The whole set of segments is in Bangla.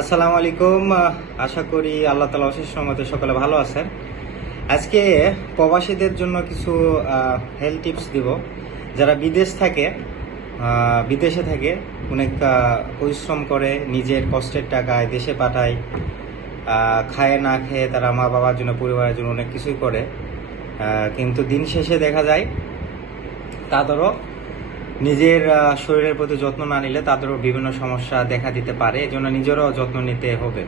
আসসালামু আলাইকুম। আশা করি আল্লাহ তাআলা অশেষ রহমতে সকলে ভালো আছেন। আজকে প্রবাসীদের জন্য কিছু হেলথ টিপস দিব। যারা বিদেশে থাকে অনেক পরিশ্রম করে নিজের কষ্টের টাকায় দেশে পাঠায়, খায় না খেয়ে তারা মা বাবার জন্য পরিবারের জন্য অনেক কিছুই করে, কিন্তু দিন শেষে দেখা যায় তাদেরও নিজের শরীরের প্রতি যত্ন না নিলে তাদেরও বিভিন্ন সমস্যা দেখা দিতে পারে। এজন্য নিজেরও যত্ন নিতে হবে।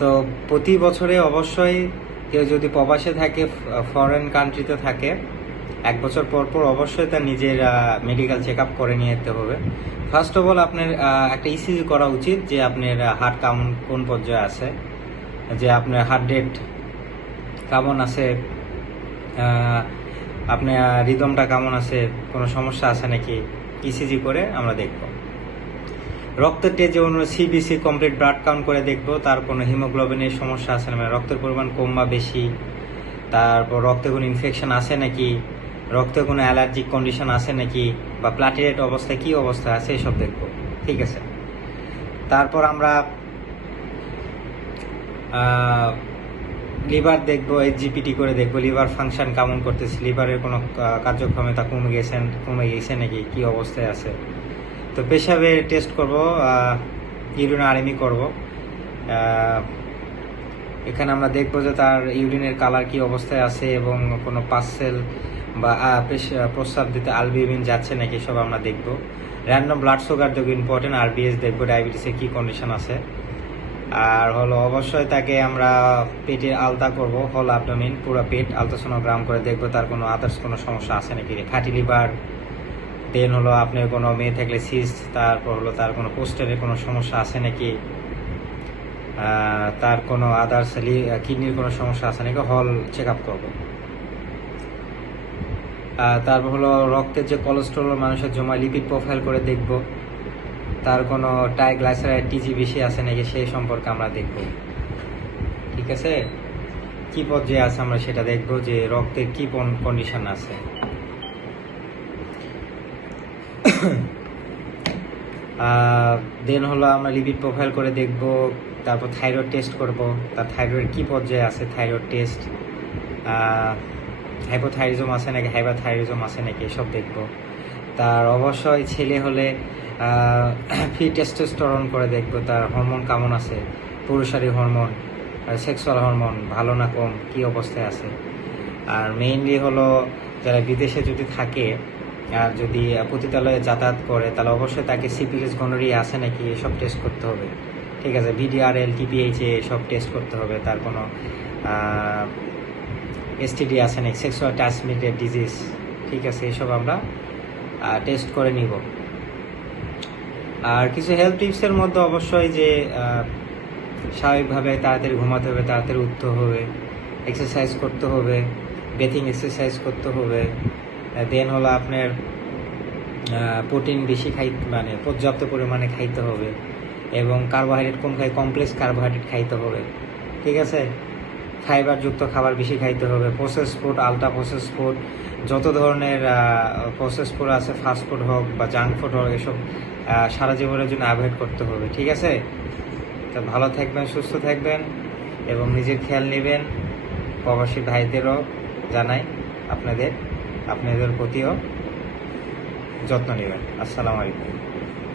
তো প্রতি বছরে অবশ্যই কেউ যদি প্রবাসে থাকে, ফরেন কান্ট্রিতে থাকে, 1 বছর পর পর অবশ্যই তার নিজের মেডিকেল চেক আপ করে নিয়ে যেতে হবে। ফার্স্ট অফ অল আপনার একটা ইসিজি করা উচিত যে আপনার হার্ট কেমন, কোন পর্যায়ে আছে, যে আপনার হার্ট রেট কেমন আছে, আপনার রিদমটা কেমন আছে, কোনো সমস্যা আছে নাকি, ইসিজি করে আমরা দেখব। রক্তের টেস্ট যেমন সিবিসি কমপ্লিট ব্লাড কাউন্ট করে দেখব তার কোনো হিমোগ্লোবিনের সমস্যা আছে না, মানে রক্তের পরিমাণ কম বা বেশি, তারপর রক্তে কোনো ইনফেকশন আছে নাকি, রক্তে কোনো অ্যালার্জিক কন্ডিশন আছে নাকি, বা প্লাটিলেট অবস্থায় কী অবস্থা আছে এসব দেখব। ঠিক আছে, তারপর আমরা লিভার দেখব, এইচজিপিটি করে দেখব লিভার ফাংশন কেমন করতেছে, লিভারের কোনো কার্যক্ষমতা কমে গেছে নাকি, কি অবস্থায় আছে। তো পেশাবের টেস্ট করব, ইউরিন আরএমই করব। এখানে আমরা দেখব যে তার ইউরিনের কালার কি অবস্থায় আছে এবং কোনো পাসেল বা প্রস্রাব দিতে আলবিউমিন যাচ্ছে নাকি, সব আমরা দেখব। র্যান্ডম ব্লাড সুগার দেখব, ইম্পর্টেন্ট। আরবিএস দেখব, ডায়াবেটিসের কি কন্ডিশন আছে। আর হলো অবশ্যই তাকে আমরা পেটের আলতা করব, হল অ্যাবডোমেন পুরো পেট আলট্রাসোনোগ্রাম করে দেখব তার কোনো আদার্স কোনো সমস্যা আছে নাকি, ফ্যাটি লিভার। দেন হলো আপনার কোনো মেয়ে থাকলে সিস্ট, তারপর হলো তার কোনো পোস্টারে কোনো সমস্যা আছে নাকি, তার কোনো আদার্স কিডনির কোনো সমস্যা আছে নাকি, হল চেক আপ করবো। তারপর হলো রক্তের যে কোলেস্টেরল মানুষের জমা, লিপিড প্রোফাইল করে দেখব তার কোনো ট্রাইগ্লাইসারাইড টিজি বেশি আছে নাকি সেই সম্পর্কে আমরা দেখব। ঠিক আছে, কি পর্যায়ে আছে আমরা সেটা দেখব, যে রক্তের কি কন্ডিশন আছে। দেন হলো আমরা লিপিড প্রোফাইল করে দেখব, তারপর থাইরয়েড টেস্ট করব, তার থাইরয়েড কি পর্যায়ে আছে, থাইরয়েড টেস্ট, হাইপোথাইরিজম আছে নাকি, হাইপারথাইরিজম আছে নাকি এসব দেখব। তার অবশ্যই ছেলে হলে ফ্রি টেস্টোস্টেরন করে দেখব তার হরমোন কেমন আছে, পুরুষালী হরমোন, সেক্সুয়াল হরমোন ভালো না কম, কি অবস্থায় আছে। আর মেইনলি হলো যারা বিদেশে যদি থাকে আর যদি পতিতালয়ে যাতায়াত করে তাহলে অবশ্যই তাকে সিপিএস গনোরিয়া আছে নাকি এসব টেস্ট করতে হবে। ঠিক আছে, ভিডিআরএল টিপিএইচএ সব টেস্ট করতে হবে, তার কোনো এসটিডি আছে নাকি, সেক্সুয়াল ট্রান্সমিটেড ডিজিজ। ঠিক আছে, এসব আমরা টেস্ট করে নিব। আর কিছু হেলথ টিপসের মধ্যে অবশ্যই যে স্বাভাবিকভাবে তাড়াতাড়ি ঘুমাতে হবে, তাড়াতাড়ি উঠতে হবে, এক্সারসাইজ করতে হবে, ব্রেথিং এক্সারসাইজ করতে হবে। দেন হলো আপনার প্রোটিন বেশি মানে পর্যাপ্ত পরিমাণে খাইতে হবে, এবং কার্বোহাইড্রেট কম কমপ্লেক্স কার্বোহাইড্রেট খাইতে হবে। ঠিক আছে, ফাইবারযুক্ত খাবার বেশি খাইতে হবে। Process food, ultra process food, যত ধরনের প্রসেস ফুড আছে, ফাস্ট ফুড হোক বা জাঙ্ক ফুড হোক, এসব সারা জীবনের জন্য অ্যাভয়েড করতে হবে। ঠিক আছে, তো ভালো থাকবেন, সুস্থ থাকবেন এবং নিজের খেয়াল নেবেন। প্রবাসী ভাইদেরও জানাই আপনাদের প্রতিও যত্ন নেবেন। আসসালামু আলাইকুম।